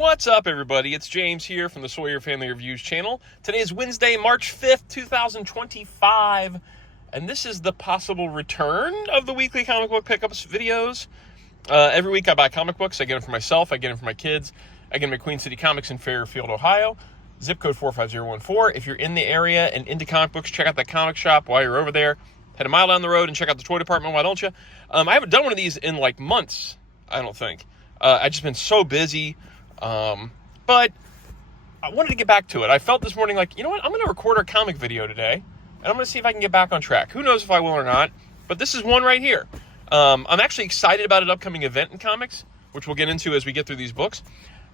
What's up, everybody? It's James here from the Sawyer Family Reviews channel. Today is Wednesday, March 5th, 2025, and this is the possible return of the weekly comic book pickups videos. Every week I buy comic books. I get them for myself. I get them for my kids. I get them at Queen City Comics in Fairfield, Ohio. Zip code 45014. If you're in the area and into comic books, check out that comic shop while you're over there. Head a mile down the road and check out the toy department. Why don't you? I haven't done one of these in like months, I don't think. I've just been so busy. But I wanted to get back to it. I felt this morning like, you know what? I'm going to record a comic video today, and I'm going to see if I can get back on track. Who knows if I will or not, but this is one right here. I'm actually excited about an upcoming event in comics, which we'll get into as we get through these books.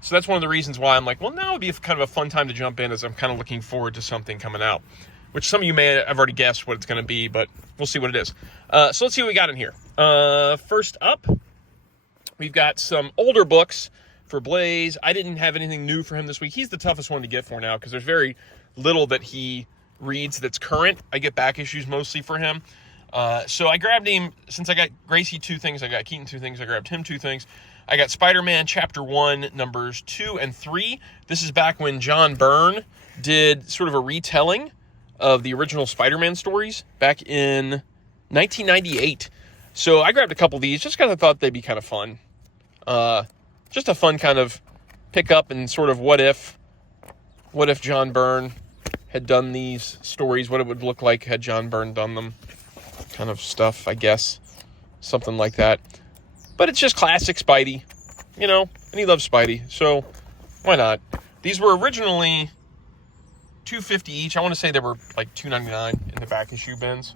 So that's one of the reasons why I'm like, well, now would be kind of a fun time to jump in, as I'm kind of looking forward to something coming out, which some of you may have already guessed what it's going to be, but we'll see what it is. So let's see what we got in here. First up, we've got some older books for Blaze. I didn't have anything new for him this week. He's the toughest one to get for now because there's very little that he reads that's current. I get back issues mostly for him. So I grabbed him, since I got Gracie 2 things, I got Keaton 2 things, I grabbed him 2 things. I got Spider-Man Chapter 1, numbers 2 and 3. This is back when John Byrne did sort of a retelling of the original Spider-Man stories back in 1998. So I grabbed a couple of these just because I thought they'd be kind of fun. Just a fun kind of pick up and sort of what if John Byrne had done these stories, what it would look like had John Byrne done them, kind of stuff, I guess, something like that. But it's just classic Spidey, you know, and he loves Spidey, so why not? These were originally $2.50 each. I want to say they were like $2.99 in the back issue bins,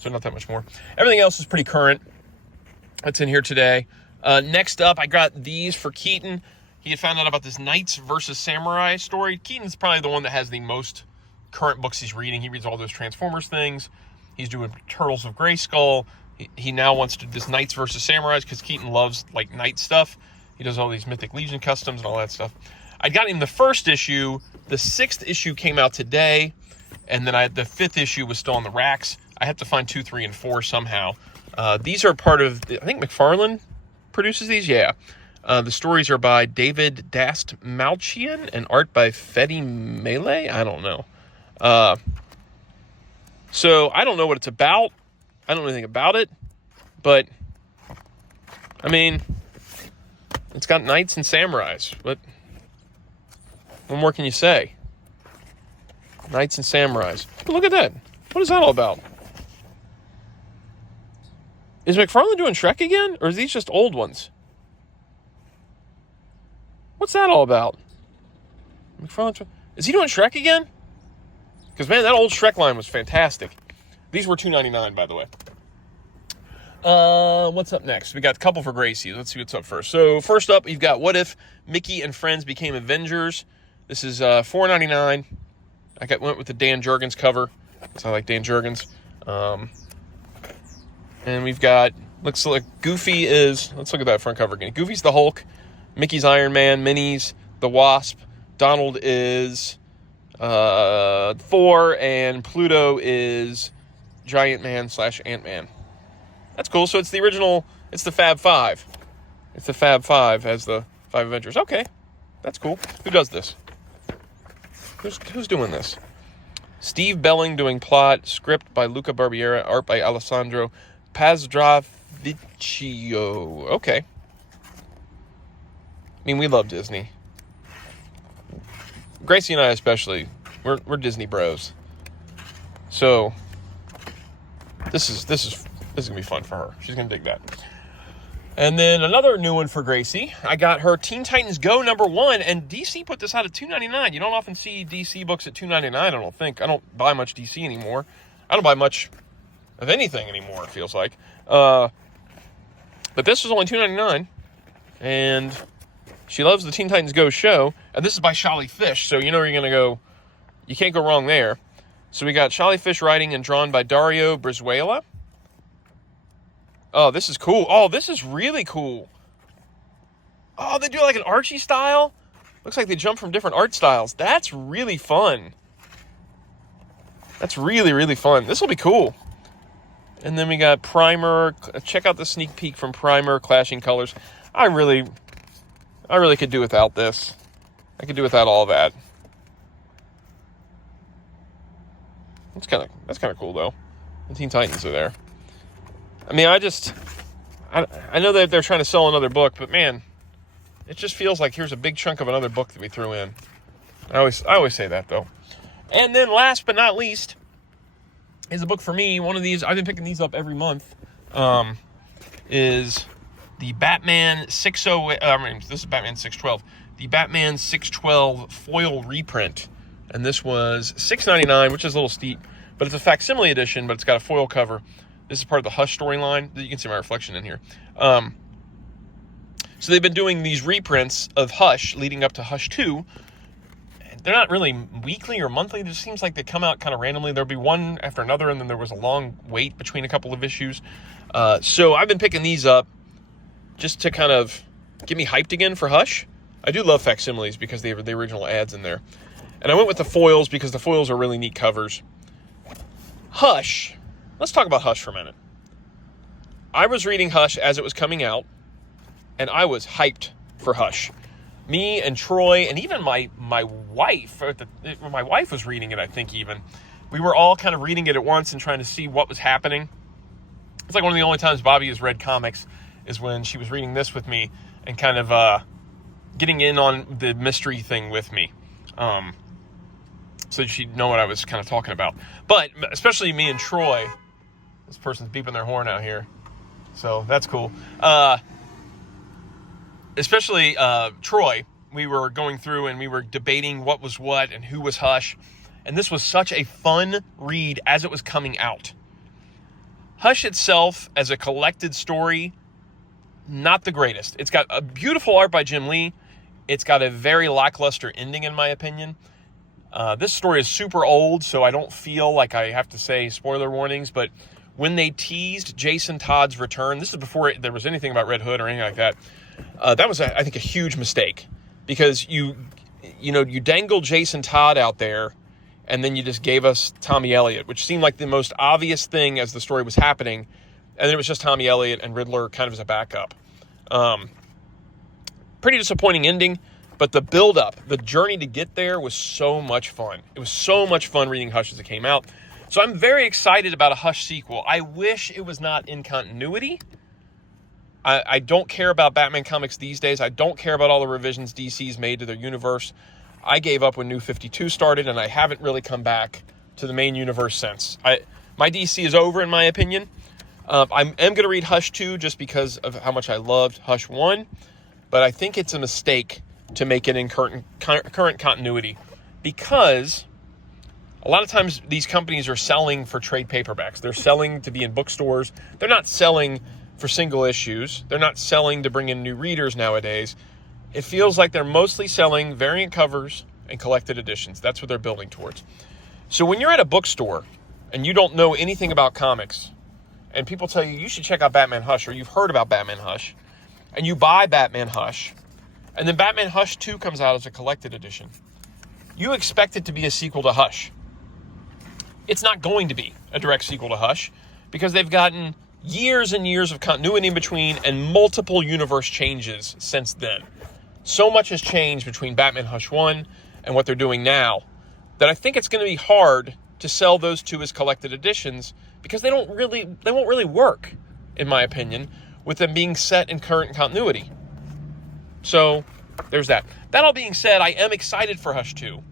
so not that much more. Everything else is pretty current. That's in here today. Next up, I got these for Keaton. He had found out about this Knights versus Samurai story. Keaton's probably the one that has the most current books he's reading. He reads all those Transformers things. He's doing Turtles of Grayskull. He now wants to do this Knights versus Samurais because Keaton loves like knight stuff. He does all these Mythic Legion customs and all that stuff. I got him the first issue. The 6th issue came out today, and then the 5th issue was still on the racks. I have to find 2, 3, and 4 somehow. These are part of, I think McFarlane produces these, yeah. The stories are by David Dastmalchian and art by Fetty Melee. I don't know. So I don't know what it's about. I don't know anything about it, but I mean, it's got knights and samurais. What more can you say? Knights and samurais. But look at that. What is that all about? Is McFarlane doing Shrek again? Or are these just old ones? What's that all about? McFarlane, is he doing Shrek again? Because, man, that old Shrek line was fantastic. These were $2.99, by the way. What's up next? We got a couple for Gracie. Let's see what's up first. So, first up, we've got What If Mickey and Friends Became Avengers. This is $4.99. I went with the Dan Jurgens cover, because I like Dan Jurgens. And we've got, looks like Goofy is, let's look at that front cover again. Goofy's the Hulk, Mickey's Iron Man, Minnie's the Wasp, Donald is Thor, and Pluto is Giant Man / Ant-Man. That's cool. So it's the original, it's the Fab Five. It's the Fab Five as the 5 Avengers. Okay, that's cool. Who does this? Who's doing this? Steve Belling doing plot, script by Luca Barbiera, art by Alessandro Pazdravicchio. Okay. I mean, we love Disney. Gracie and I especially. We're Disney bros. So this is gonna be fun for her. She's gonna dig that. And then another new one for Gracie. I got her Teen Titans Go #1, and DC put this out at $2.99. You don't often see DC books at $2.99. I don't think. I don't buy much DC anymore. I don't buy much of anything anymore, it feels like. But this was only $2.99, and she loves the Teen Titans Go show. And this is by Shally Fish, so you know you're gonna go. You can't go wrong there. So we got Shally Fish writing and drawn by Dario Brizuela. Oh, this is cool. Oh, this is really cool. Oh, they do like an Archie style. Looks like they jump from different art styles. That's really fun. That's really, really fun. This will be cool. And then we got Primer. Check out the sneak peek from Primer, Clashing Colors. I really could do without this. I could do without all that. That's kind of cool though. The Teen Titans are there. I mean, I know that they're trying to sell another book, but man, it just feels like here's a big chunk of another book that we threw in. I always say that though. And then last but not least is a book for me. One of these, I've been picking these up every month. Is the Batman 608. This is Batman 612. The Batman 612 foil reprint, and this was $6.99, which is a little steep, but it's a facsimile edition. But it's got a foil cover. This is part of the Hush storyline. You can see my reflection in here. So they've been doing these reprints of Hush leading up to Hush 2. They're not really weekly or monthly. It just seems like they come out kind of randomly. There'll be one after another, and then there was a long wait between a couple of issues. So I've been picking these up just to kind of get me hyped again for Hush. I do love facsimiles because they have the original ads in there. And I went with the foils because the foils are really neat covers. Hush. Let's talk about Hush for a minute. I was reading Hush as it was coming out, and I was hyped for Hush. Me and Troy, and even my wife, my wife was reading it, I think even. We were all kind of reading it at once and trying to see what was happening. It's like one of the only times Bobby has read comics is when she was reading this with me and kind of getting in on the mystery thing with me. So she'd know what I was kind of talking about. But especially me and Troy. This person's beeping their horn out here. So that's cool. Especially Troy, we were going through and we were debating what was what and who was Hush. And this was such a fun read as it was coming out. Hush itself, as a collected story, not the greatest. It's got a beautiful art by Jim Lee. It's got a very lackluster ending, in my opinion. This story is super old, so I don't feel like I have to say spoiler warnings, but when they teased Jason Todd's return, this is before there was anything about Red Hood or anything like that. That was, I think, a huge mistake because you dangled Jason Todd out there and then you just gave us Tommy Elliott, which seemed like the most obvious thing as the story was happening. And then it was just Tommy Elliott and Riddler kind of as a backup. Pretty disappointing ending, but the build-up, the journey to get there was so much fun. It was so much fun reading Hush as it came out. So I'm very excited about a Hush sequel. I wish it was not in continuity. I don't care about Batman comics these days. I don't care about all the revisions DC's made to their universe. I gave up when New 52 started, and I haven't really come back to the main universe since. My DC is over, in my opinion. I am going to read Hush 2 just because of how much I loved Hush 1, but I think it's a mistake to make it in current continuity because a lot of times these companies are selling for trade paperbacks. They're selling to be in bookstores. They're not selling for single issues. They're not selling to bring in new readers nowadays. It feels like they're mostly selling variant covers and collected editions. That's what they're building towards. So when you're at a bookstore and you don't know anything about comics and people tell you should check out Batman Hush or you've heard about Batman Hush and you buy Batman Hush and then Batman Hush 2 comes out as a collected edition, you expect it to be a sequel to Hush. It's not going to be a direct sequel to Hush because they've gotten years and years of continuity in between and multiple universe changes since then. So much has changed between Batman Hush 1 and what they're doing now that I think it's going to be hard to sell those two as collected editions because they won't really work, in my opinion, with them being set in current continuity. So there's that. That all being said, I am excited for Hush 2.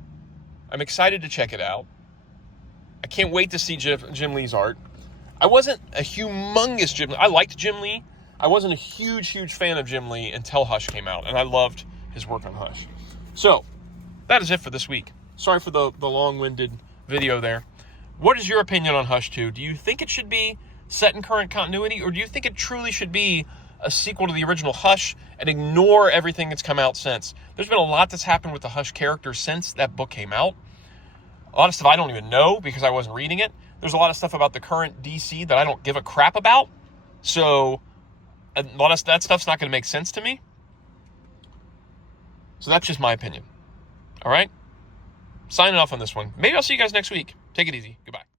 I'm excited to check it out. I can't wait to see Jim Lee's art. I wasn't a humongous Jim Lee. I liked Jim Lee. I wasn't a huge fan of Jim Lee until Hush came out, and I loved his work on Hush. So, that is it for this week. Sorry for the long-winded video there. What is your opinion on Hush 2? Do you think it should be set in current continuity, or do you think it truly should be a sequel to the original Hush and ignore everything that's come out since? There's been a lot that's happened with the Hush character since that book came out. A lot of stuff I don't even know because I wasn't reading it. There's a lot of stuff about the current DC that I don't give a crap about. So a lot of that stuff's not going to make sense to me. So that's just my opinion. All right? Signing off on this one. Maybe I'll see you guys next week. Take it easy. Goodbye.